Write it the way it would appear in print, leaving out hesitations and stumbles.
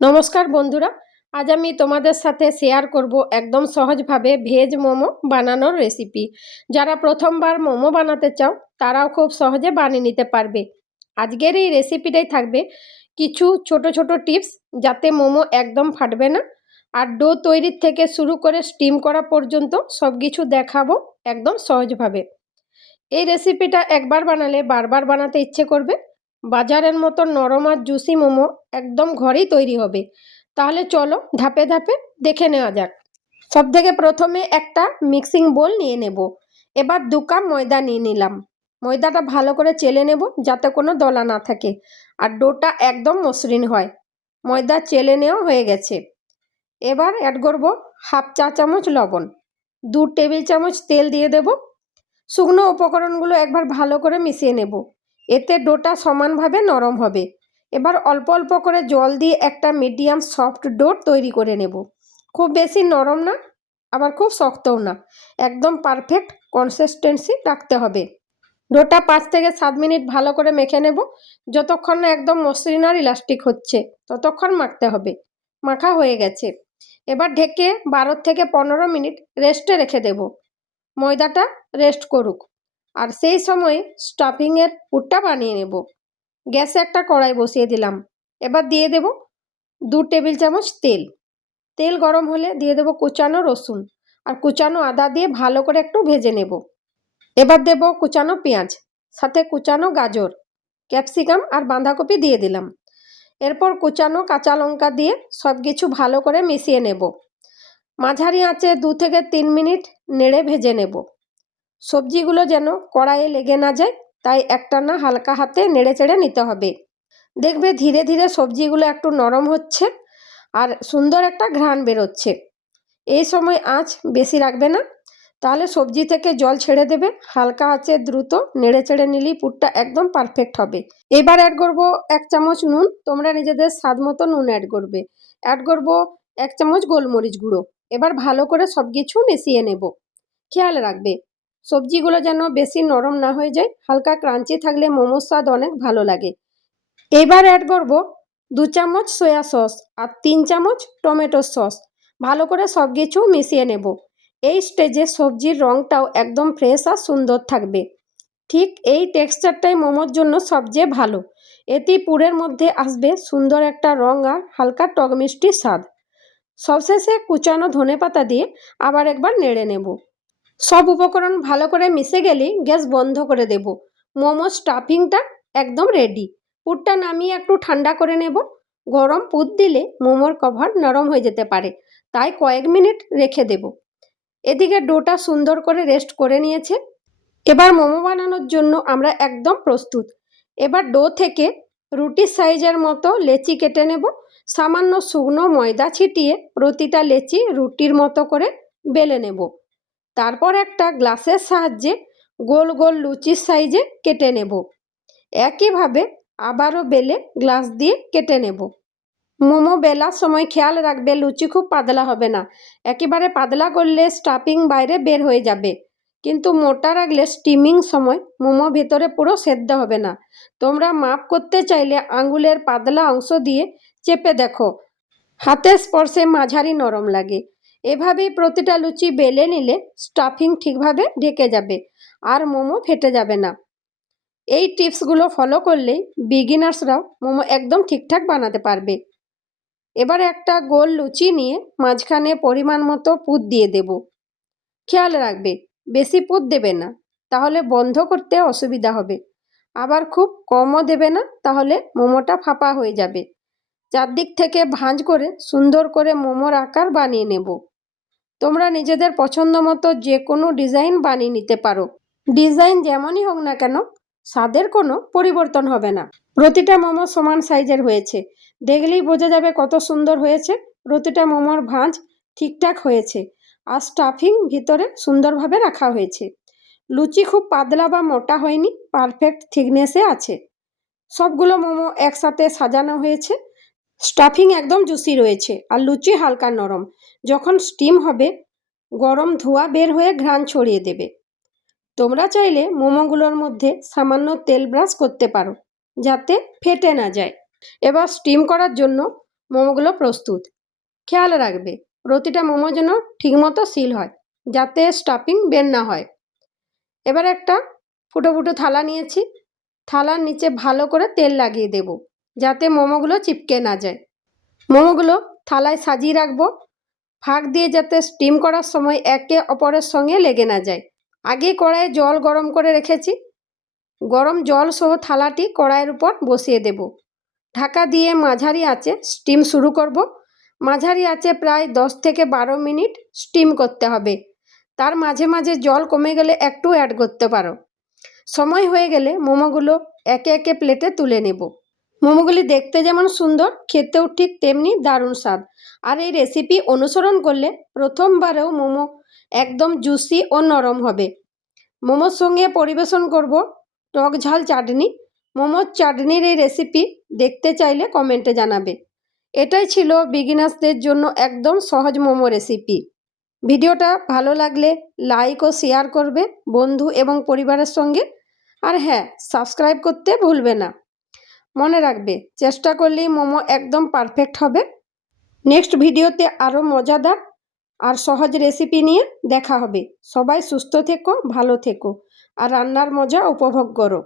নমস্কার বন্ধুরা, আজ আমি তোমাদের সাথে শেয়ার করব একদম সহজভাবে ভেজ মোমো বানানোর রেসিপি। যারা প্রথমবার মোমো বানাতে চাও তারাও খুব সহজে বানিয়ে নিতে পারবে। আজকের এই রেসিপিটাই থাকবে কিছু ছোট ছোট টিপস, যাতে মোমো একদম ফাটবে না। আর ডো তৈরির থেকে শুরু করে স্টিম করা পর্যন্ত সব কিছু দেখাবো একদম সহজভাবে। এই রেসিপিটা একবার বানালে বারবার বানাতে ইচ্ছে করবে। বাজারের মতো নরম আর জুসি মোমো একদম ঘরেই তৈরি হবে। তাহলে চলো ধাপে ধাপে দেখে নেওয়া যাক। সব থেকে প্রথমে একটা মিক্সিং বোল নিয়ে নেব। এবার 2 কাপ ময়দা নিয়ে নিলাম। ময়দাটা ভালো করে চেলে নেব যাতে কোনো দলা না থাকে আর ডোটা একদম মসৃণ হয়। ময়দা চেলে নেওয়া হয়ে গেছে। এবার অ্যাড করব 1/2 চা চামচ লবণ, 2 টেবিল চামচ তেল দিয়ে দেব। শুকনো উপকরণগুলো একবার ভালো করে মিশিয়ে নেব, এতে ডোটা সমানভাবে নরম হবে। এবার অল্প অল্প করে জল দিয়ে একটা মিডিয়াম সফট ডো তৈরি করে নেব। খুব বেশি নরম না, আবার খুব শক্তও না, একদম পারফেক্ট কনসিস্টেন্সি রাখতে হবে। ডোটা 5 থেকে 7 মিনিট ভালো করে মেখে নেব। যতক্ষণ না একদম মসৃণ আর ইলাস্টিক হচ্ছে ততক্ষণ মাখতে হবে। মাখা হয়ে গেছে। এবার ঢেকে 12 থেকে 15 মিনিট রেস্টে রেখে দেব। ময়দাটা রেস্ট করুক, আর সেই সময়ে স্টাফিংয়ের পুরটা বানিয়ে নেব। গ্যাসে একটা কড়াই বসিয়ে দিলাম। এবার দিয়ে দেব 2 টেবিল চামচ তেল। তেল গরম হলে দিয়ে দেব কুচানো রসুন আর কুচানো আদা দিয়ে ভালো করে একটু ভেজে নেব। এবার দেব কুচানো পেঁয়াজ, সাথে কুচানো গাজর, ক্যাপসিকাম আর বাঁধাকপি দিয়ে দিলাম। এরপর কুচানো কাঁচা লঙ্কা দিয়ে সব কিছু ভালো করে মিশিয়ে নেব। মাঝারি আঁচে 2 থেকে 3 মিনিট নেড়ে ভেজে নেব। সবজিগুলো যেন কড়াইয়ে লেগে না যায়, তাই একটানা হালকা হাতে নেড়ে চেড়ে নিতে হবে। দেখবে ধীরে ধীরে সবজিগুলো একটু নরম হচ্ছে আর সুন্দর একটা ঘ্রাণ বেরোচ্ছে। এই সময় আঁচ বেশি রাখবে না, তাহলে সবজি থেকে জল ছেড়ে দেবে। হালকা আঁচে দ্রুত নেড়ে চেড়ে নিলেই পুরটা একদম পারফেক্ট হবে। এবার অ্যাড করব 1 চামচ নুন, তোমরা নিজেদের স্বাদ মতো নুন অ্যাড করবে। অ্যাড করব 1 চামচ গোলমরিচ গুঁড়ো। এবার ভালো করে সব কিছু মিশিয়ে নেব। খেয়াল রাখবে সবজিগুলো যেন বেশি নরম না হয়ে যায়, হালকা ক্রাঞ্চি থাকলে মোমোর স্বাদ অনেক ভালো লাগে। এবার অ্যাড করব 2 চামচ সয়া সস আর 3 চামচ টমেটো সস। ভালো করে সব কিছু মিশিয়ে নেব। এই স্টেজে সবজির রঙটাও একদম ফ্রেশ আর সুন্দর থাকবে। ঠিক এই টেক্সচারটাই মোমোর জন্য সবচেয়ে ভালো। এতেই পুরের মধ্যে আসবে সুন্দর একটা রঙ আর হালকা টক মিষ্টি স্বাদ। সবশেষে কুচানো ধনেপাতা দিয়ে আবার একবার নেড়ে নেব। সব উপকরণ ভালো করে মিশে গেলেই গ্যাস বন্ধ করে দেব। মোমো স্টাফিংটা একদম রেডি। পুরটা নামিয়ে একটু ঠান্ডা করে নেব। গরম পুর দিলে মোমোর কভার নরম হয়ে যেতে পারে, তাই কয়েক মিনিট রেখে দেব। এদিকে ডোটা সুন্দর করে রেস্ট করে নিয়েছে। এবার মোমো বানানোর জন্য আমরা একদম প্রস্তুত। এবার ডো থেকে রুটির সাইজের মতো লেচি কেটে নেব। সামান্য শুকনো ময়দা ছিটিয়ে প্রতিটা লেচি রুটির মতো করে বেলে নেব। তারপর একটা গ্লাসের সাহায্যে গোল গোল লুচির সাইজে কেটে নেব। একইভাবে আবারও বেলে গ্লাস দিয়ে কেটে নেব। মোমো বেলার সময় খেয়াল রাখবে লুচি খুব পাতলা হবে না। একেবারে পাতলা করলে স্টাফিং বাইরে বের হয়ে যাবে, কিন্তু মোটা রাখলে স্টিমিং সময় মোমো ভেতরে পুরো সেদ্ধ হবে না। তোমরা মাপ করতে চাইলে আঙুলের পাতলা অংশ দিয়ে চেপে দেখো, হাতের স্পর্শে মাঝারি নরম লাগে। এভাবেই প্রতিটা লুচি বেলে নিলে স্টাফিং ঠিকভাবে ঢেকে যাবে আর মোমো ফেটে যাবে না। এই টিপসগুলো ফলো করলেই বিগিনার্সরাও মোমো একদম ঠিকঠাক বানাতে পারবে। এবার একটা গোল লুচি নিয়ে মাঝখানে পরিমাণ মতো পুর দিয়ে দেব। খেয়াল রাখবে বেশি পুর দেবে না, তাহলে বন্ধ করতে অসুবিধা হবে। আবার খুব কমও দেবে না, তাহলে মোমোটা ফাঁপা হয়ে যাবে। চারদিক থেকে ভাঁজ করে সুন্দর করে মোমোর আকার বানিয়ে নেব। তোমরা নিজেদের পছন্দ মতো যে কোনো ডিজাইন বানিয়ে নিতে পারো। ডিজাইন যেমনই হোক না কেন, স্বাদের কোনো পরিবর্তন হবে না। প্রতিটা মোমো সমান সাইজের হয়েছে, দেখলেই বোঝা যাবে কত সুন্দর হয়েছে। প্রতিটা মোমোর ভাঁজ ঠিকঠাক হয়েছে আর স্টাফিং ভিতরে সুন্দরভাবে রাখা হয়েছে। লুচি খুব পাতলা বা মোটা হয়নি, পারফেক্ট থিকনেসে আছে। সবগুলো মোমো একসাথে সাজানো হয়েছে। স্টাফিং একদম জুসি রয়েছে আর লুচি হালকা নরম। যখন স্টিম হবে গরম ধোঁয়া বের হয়ে ঘ্রাণ ছড়িয়ে দেবে। তোমরা চাইলে মোমোগুলোর মধ্যে সামান্য তেল ব্রাশ করতে পারো, যাতে ফেটে না যায়। এবার স্টিম করার জন্য মোমোগুলো প্রস্তুত। খেয়াল রাখবে প্রতিটা মোমো যেন ঠিকমতো সিল হয়, যাতে স্টাফিং বের না হয়। এবার একটা ফুটো ফুটো থালা নিয়েছি। থালার নিচে ভালো করে তেল লাগিয়ে দেব, যাতে মোমোগুলো চিপকে না যায়। মোমোগুলো থালায় সাজিয়ে রাখবো, ফাঁক দিয়ে যাতে স্টিম করার সময় একে অপরের সঙ্গে লেগে না যায়। আগে কড়াইয়ে জল গরম করে রেখেছি। গরম জল সহ থালাটি কড়াইয়ের উপর বসিয়ে দেব। ঢাকা দিয়ে মাঝারি আঁচে স্টিম শুরু করব। মাঝারি আঁচে প্রায় 10 থেকে 12 মিনিট স্টিম করতে হবে। তার মাঝে মাঝে জল কমে গেলে একটু অ্যাড করতে পারো। সময় হয়ে গেলে মোমোগুলো একে একে প্লেটে তুলে নেব। মোমোগুলি দেখতে যেমন সুন্দর, খেতেও ঠিক তেমনি দারুণ স্বাদ। আর এই রেসিপি অনুসরণ করলে প্রথমবারেও মোমো একদম জুসি ও নরম হবে। মোমোর সঙ্গে পরিবেশন করব টক ঝাল চাটনি। মোমোর চাটনির এই রেসিপি দেখতে চাইলে কমেন্টে জানাবে। এটাই ছিল বিগিনার্সদের জন্য একদম সহজ মোমো রেসিপি। ভিডিওটা ভালো লাগলে লাইক ও শেয়ার করবে বন্ধু এবং পরিবারের সঙ্গে। আর হ্যাঁ, সাবস্ক্রাইব করতে ভুলবে না। মনে রাখবে, চেষ্টা করলেই মোমো একদম পারফেক্ট হবে। নেক্সট ভিডিওতে আরও মজাদার আর সহজ রেসিপি নিয়ে দেখা হবে। সবাই সুস্থ থেকো, ভালো থেকো আর রান্নার মজা উপভোগ করো।